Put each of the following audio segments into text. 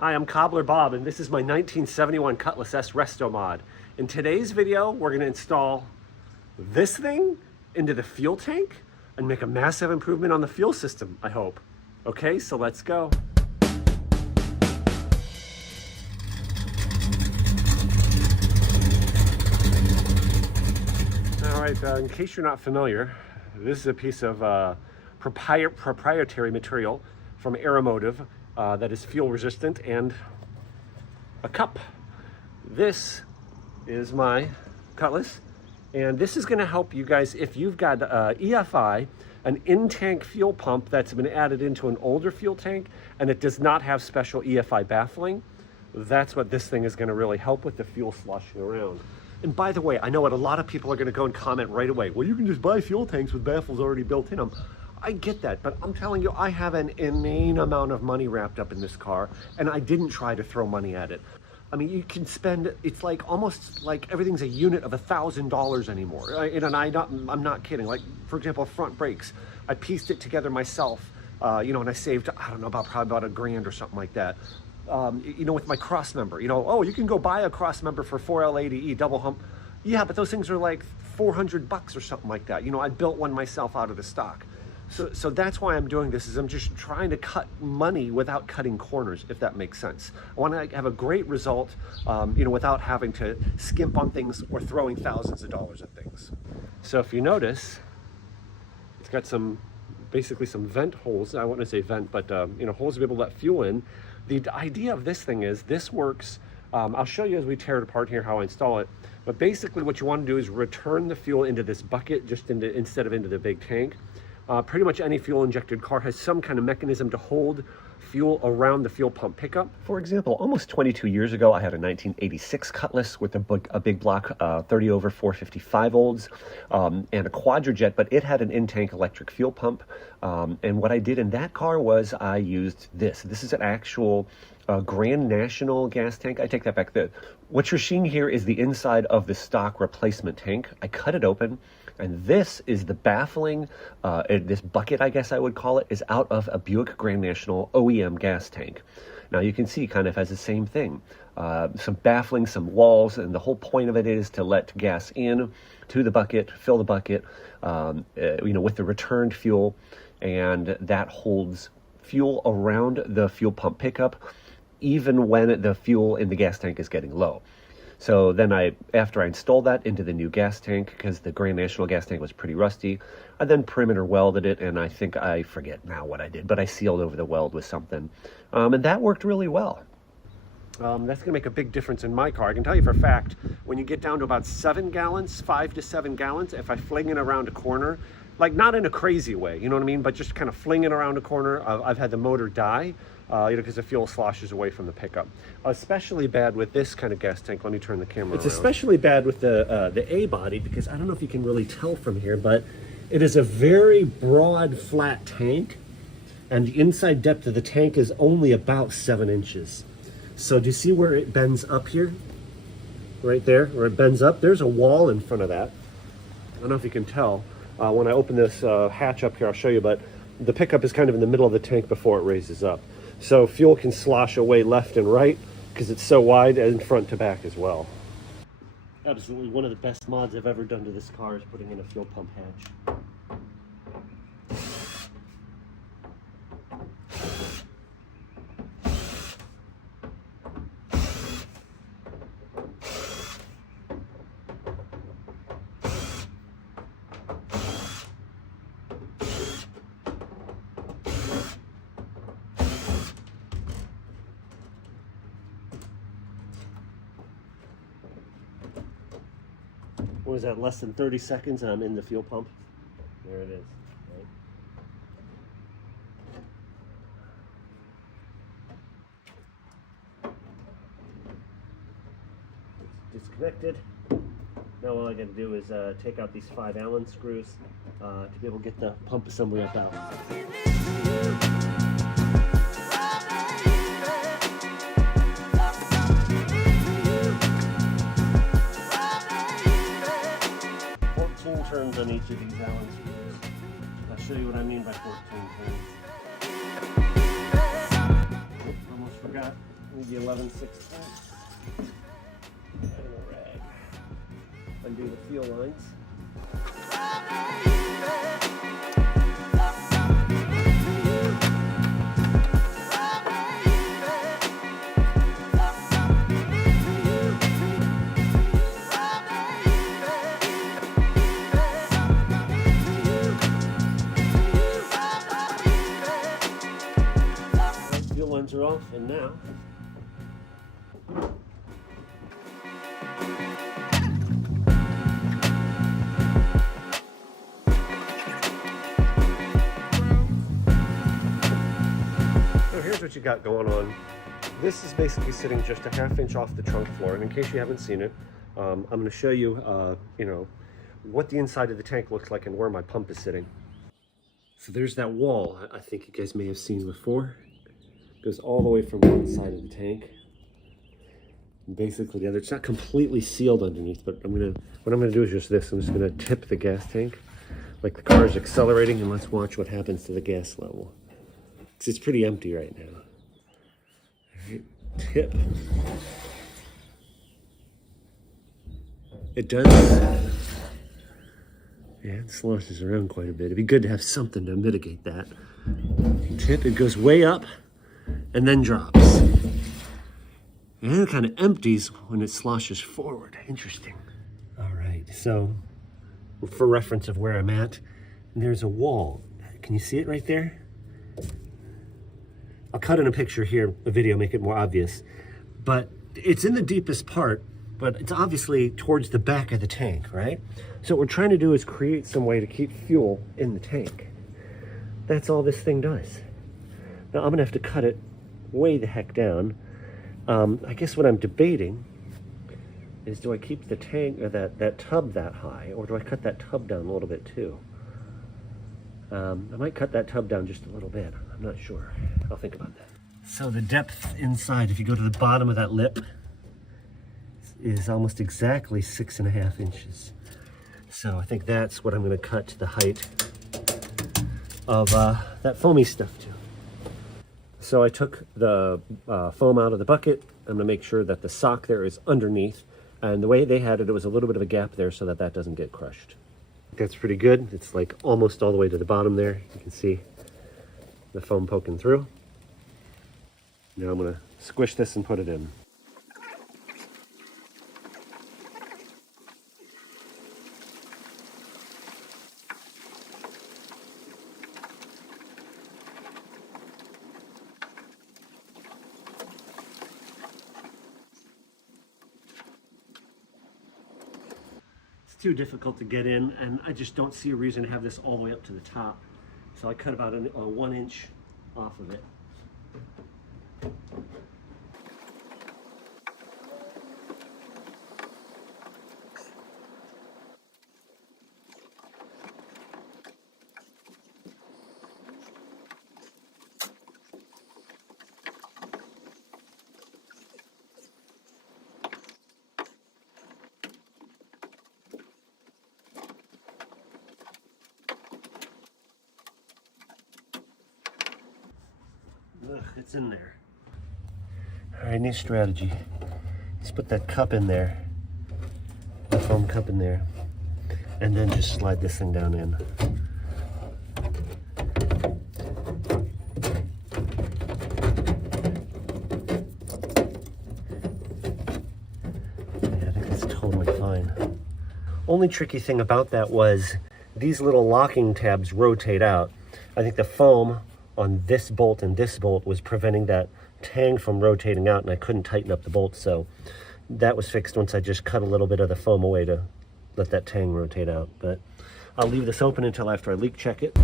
Hi, I'm Cobbler Bob, and this is my 1971 Cutlass S Resto mod. In today's video, we're going to install this thing into the fuel tank and make a massive improvement on the fuel system, I hope. Okay, so let's go. All right, in case you're not familiar, this is a piece of proprietary material from Aeromotive that is fuel resistant, and a cup. This is my Cutlass, and this is going to help you guys if you've got EFI, an in-tank fuel pump that's been added into an older fuel tank and it does not have special EFI baffling. That's what this thing is going to really help with, the fuel sloshing around. And by the way, I know what a lot of people are going to go and comment right away. Well, you can just buy fuel tanks with baffles already built in them. I get that, but I'm telling you, I have an inane amount of money wrapped up in this car, and I didn't try to throw money at it. I mean, you can spend, it's like almost like everything's a unit of $1,000 anymore. And I'm not kidding. Like, for example, front brakes. I pieced it together myself, and I saved, I don't know, probably about $1,000 or something like that. With my cross member, oh, you can go buy a cross member for 4L80E double hump. Yeah, but those things are like $400 or something like that. I built one myself out of the stock. So that's why I'm doing this, is I'm just trying to cut money without cutting corners, if that makes sense. I want to have a great result, without having to skimp on things or throwing thousands of dollars at things. So if you notice, it's got basically some vent holes. I wouldn't say vent, but holes to be able to let fuel in. The idea of this thing is this works. I'll show you as we tear it apart here how I install it. But basically what you want to do is return the fuel into this bucket, instead of into the big tank. Pretty much any fuel injected car has some kind of mechanism to hold fuel around the fuel pump pickup. For example, almost 22 years ago, I had a 1986 Cutlass with a big block 30 over 455 volts and a Quadrajet, but it had an in-tank electric fuel pump. And what I did in that car was I used this. This is an actual Grand National gas tank. I take that back. What you're seeing here is the inside of the stock replacement tank. I cut it open, and this is the baffling, this bucket, I guess I would call it, is out of a Buick Grand National OEM gas tank. Now you can see kind of has the same thing. Some baffling, some walls, and the whole point of it is to let gas in to the bucket, fill the bucket, with the returned fuel, and that holds fuel around the fuel pump pickup, even when the fuel in the gas tank is getting low. So then after I installed that into the new gas tank, because the Grand National gas tank was pretty rusty, I then perimeter welded it, and I forget now what I did, but I sealed over the weld with something. And that worked really well. That's gonna make a big difference in my car. I can tell you for a fact, when you get down to about 7 gallons, 5 to 7 gallons, if I fling it around a corner, like not in a crazy way, you know what I mean? But just kind of fling it around a corner, I've had the motor die, because the fuel sloshes away from the pickup. Especially bad with this kind of gas tank. Let me turn the camera around. It's especially bad with the A body, because I don't know if you can really tell from here, but it is a very broad, flat tank, and the inside depth of the tank is only about 7 inches. So do you see where it bends up here? Right there, where it bends up, there's a wall in front of that. I don't know if you can tell. When I open this hatch up here, I'll show you, but the pickup is kind of in the middle of the tank before it raises up. So fuel can slosh away left and right because it's so wide, and front to back as well. Absolutely one of the best mods I've ever done to this car is putting in a fuel pump hatch. What is that, less than 30 seconds and I'm in the fuel pump? There it is. Right? It's disconnected. Now all I got to do is take out these 5 Allen screws to be able to get the pump assembly up out. Turns on each of these Allen screws. I'll show you what I mean by 14 turns. Oops, almost forgot. Need the 11/16 and a rag. Undo the fuel lines. Fuel lines are off, and now here's what you got going on. This is basically sitting just a ½ inch off the trunk floor, and in case you haven't seen it, I'm going to show you, what the inside of the tank looks like and where my pump is sitting. So there's that wall I think you guys may have seen before. It goes all the way from one side of the tank, and basically the other. It's not completely sealed underneath, but what I'm gonna do is just this. I'm just gonna tip the gas tank, like the car is accelerating, and let's watch what happens to the gas level. Because it's pretty empty right now. All right, tip. It does. Yeah, it sloshes around quite a bit. It'd be good to have something to mitigate that. Tip, it goes way up and then drops. And then it kind of empties when it sloshes forward. Interesting. All right, so for reference of where I'm at, there's a wall. Can you see it right there? I'll cut in a picture here, a video, make it more obvious. But it's in the deepest part, but it's obviously towards the back of the tank, right? So what we're trying to do is create some way to keep fuel in the tank. That's all this thing does. Now I'm gonna have to cut it way the heck down. I guess what I'm debating is, do I keep the tank or that tub that high, or do I cut that tub down a little bit too? I might cut that tub down just a little bit. I'm not sure. I'll think about that. So the depth inside, if you go to the bottom of that lip, is almost exactly 6.5 inches. So I think that's what I'm going to cut to the height of that foamy stuff to. So I took the foam out of the bucket. I'm going to make sure that the sock there is underneath. And the way they had it, it was a little bit of a gap there so that that doesn't get crushed. That's pretty good. It's like almost all the way to the bottom there. You can see the foam poking through. Now I'm going to squish this and put it in. Too difficult to get in, and I just don't see a reason to have this all the way up to the top. So I cut about a 1 inch off of it. Ugh, it's in there. All right, new strategy. Let's put that cup in there, the foam cup in there, and then just slide this thing down in. Yeah, I think that's totally fine. Only tricky thing about that was these little locking tabs rotate out. I think the foam on this bolt and this bolt was preventing that tang from rotating out, and I couldn't tighten up the bolts, so that was fixed once I just cut a little bit of the foam away to let that tang rotate out. But I'll leave this open until after I leak check it.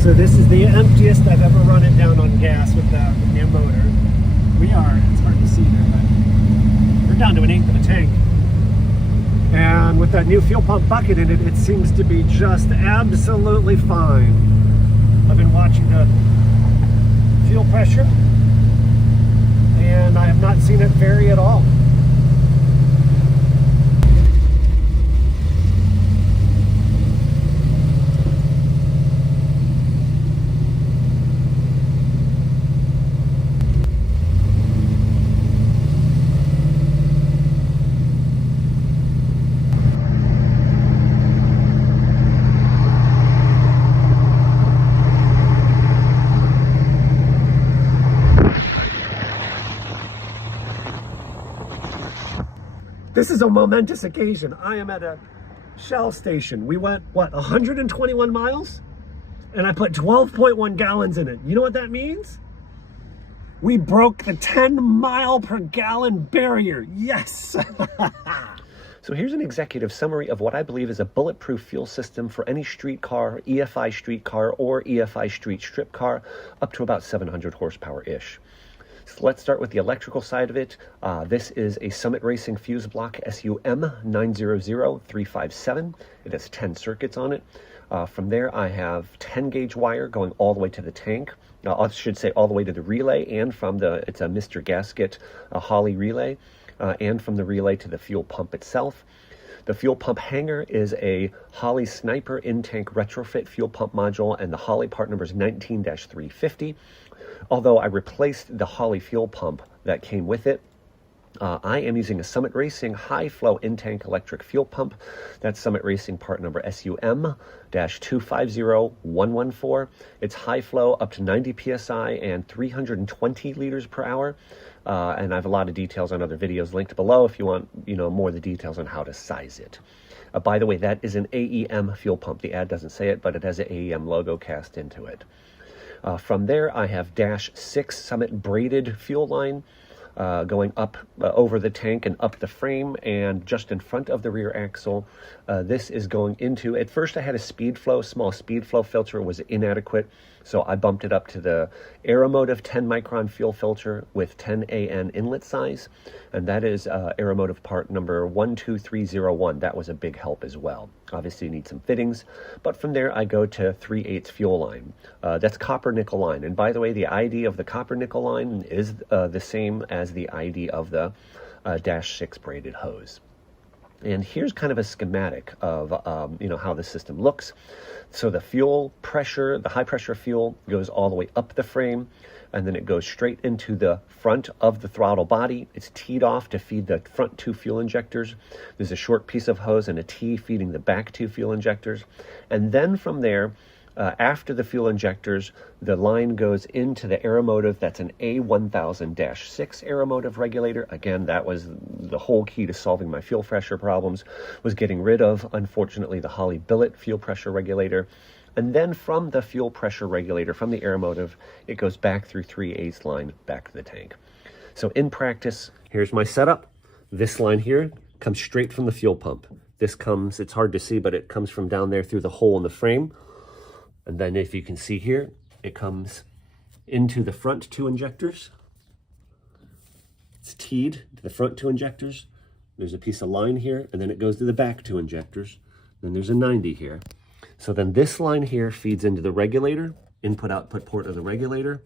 So this is the emptiest I've ever run it down on gas with the new motor. It's hard to see there, but we're down to 1/8 of a tank. And with that new fuel pump bucket in it, it seems to be just absolutely fine. watching the fuel pressure, and I have not seen it vary at all. This is a momentous occasion. I am at a Shell station. We went, what, 121 miles? And I put 12.1 gallons in it. You know what that means? We broke the 10 mile per gallon barrier. Yes! So here's an executive summary of what I believe is a bulletproof fuel system for any street car, EFI street car, or EFI street strip car, up to about 700 horsepower-ish. So let's start with the electrical side of it. This is a Summit Racing fuse block SUM 900357. It has 10 circuits on it. From there, I have 10 gauge wire going all the way to the tank. I should say all the way to the relay, and from it's a Mr. Gasket Holley relay, and from the relay to the fuel pump itself. The fuel pump hanger is a Holley Sniper in-tank retrofit fuel pump module, and the Holley part number is 19-350. Although I replaced the Holley fuel pump that came with it, I am using a Summit Racing high-flow in-tank electric fuel pump. That's Summit Racing part number SUM-250114. It's high-flow up to 90 psi and 320 liters per hour. And I have a lot of details on other videos linked below if you want, more of the details on how to size it. By the way, that is an AEM fuel pump. The ad doesn't say it, but it has an AEM logo cast into it. From there, I have -6 Summit braided fuel line going up over the tank and up the frame and just in front of the rear axle. This is going into, at first I had a small speed flow filter was inadequate, so I bumped it up to the Aeromotive 10 micron fuel filter with 10 AN inlet size, and that is Aeromotive part number 12301. That was a big help as well. Obviously you need some fittings, but from there I go to 3/8 fuel line. That's copper nickel line, and by the way, the ID of the copper nickel line is the same as the ID of the -6 braided hose. And here's kind of a schematic of how the system looks. So the fuel pressure, the high pressure fuel, goes all the way up the frame, and then it goes straight into the front of the throttle body. It's teed off to feed the front 2 fuel injectors. There's a short piece of hose and a T feeding the back 2 fuel injectors. And then from there, after the fuel injectors, the line goes into the Aeromotive. That's an A1000-6 Aeromotive regulator. Again, that was the whole key to solving my fuel pressure problems, was getting rid of, unfortunately, the Holley billet fuel pressure regulator. And then from the fuel pressure regulator, from the Aeromotive, it goes back through 3/8 line back to the tank. So in practice, here's my setup. This line here comes straight from the fuel pump. This comes, it's hard to see, but it comes from down there through the hole in the frame. And then if you can see here, it comes into the front 2 injectors. It's teed to the front 2 injectors. There's a piece of line here, and then it goes to the back 2 injectors. Then there's a 90 here. So then this line here feeds into the regulator, input-output port of the regulator.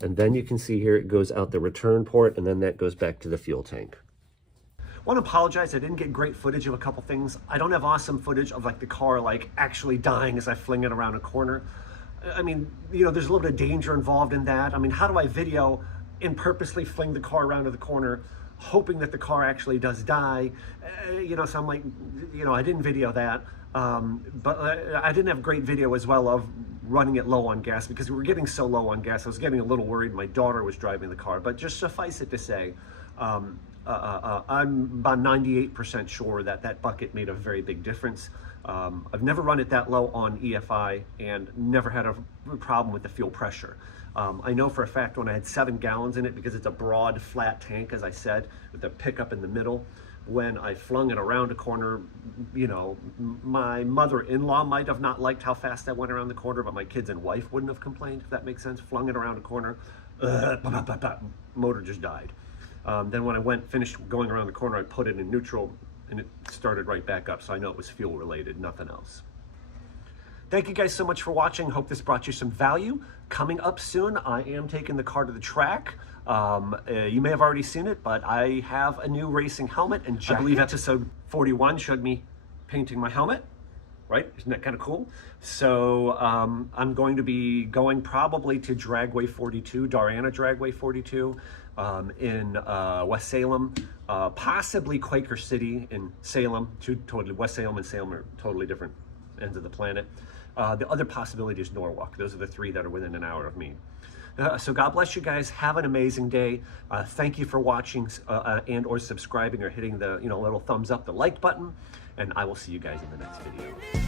And then you can see here, it goes out the return port, and then that goes back to the fuel tank. I want to apologize, I didn't get great footage of a couple things. I don't have awesome footage of the car actually dying as I fling it around a corner. I mean, there's a little bit of danger involved in that. I mean, how do I video and purposely fling the car around to the corner, hoping that the car actually does die? So I'm I didn't video that. But I didn't have great video as well of running it low on gas, because we were getting so low on gas. I was getting a little worried. My daughter was driving the car, but just suffice it to say, I'm about 98% sure that that bucket made a very big difference. I've never run it that low on EFI and never had a problem with the fuel pressure. I know for a fact when I had 7 gallons in it, because it's a broad flat tank, as I said, with a pickup in the middle, when I flung it around a corner, my mother-in-law might have not liked how fast I went around the corner, but my kids and wife wouldn't have complained, if that makes sense. Flung it around a corner, motor just died. Then when I finished going around the corner, I put it in neutral and it started right back up. So I know it was fuel related, nothing else. Thank you guys so much for watching. Hope this brought you some value. Coming up soon, I am taking the car to the track. You may have already seen it, but I have a new racing helmet and jacket. I believe episode 41 showed me painting my helmet, right? Isn't that kind of cool? So I'm going to be going probably to Dragway 42, Darana Dragway 42 in West Salem, possibly Quaker City in Salem. West Salem and Salem are totally different ends of the planet. The other possibility is Norwalk. Those are the three that are within an hour of me. So God bless you guys. Have an amazing day. Thank you for watching and or subscribing or hitting the little thumbs up, the like button. And I will see you guys in the next video.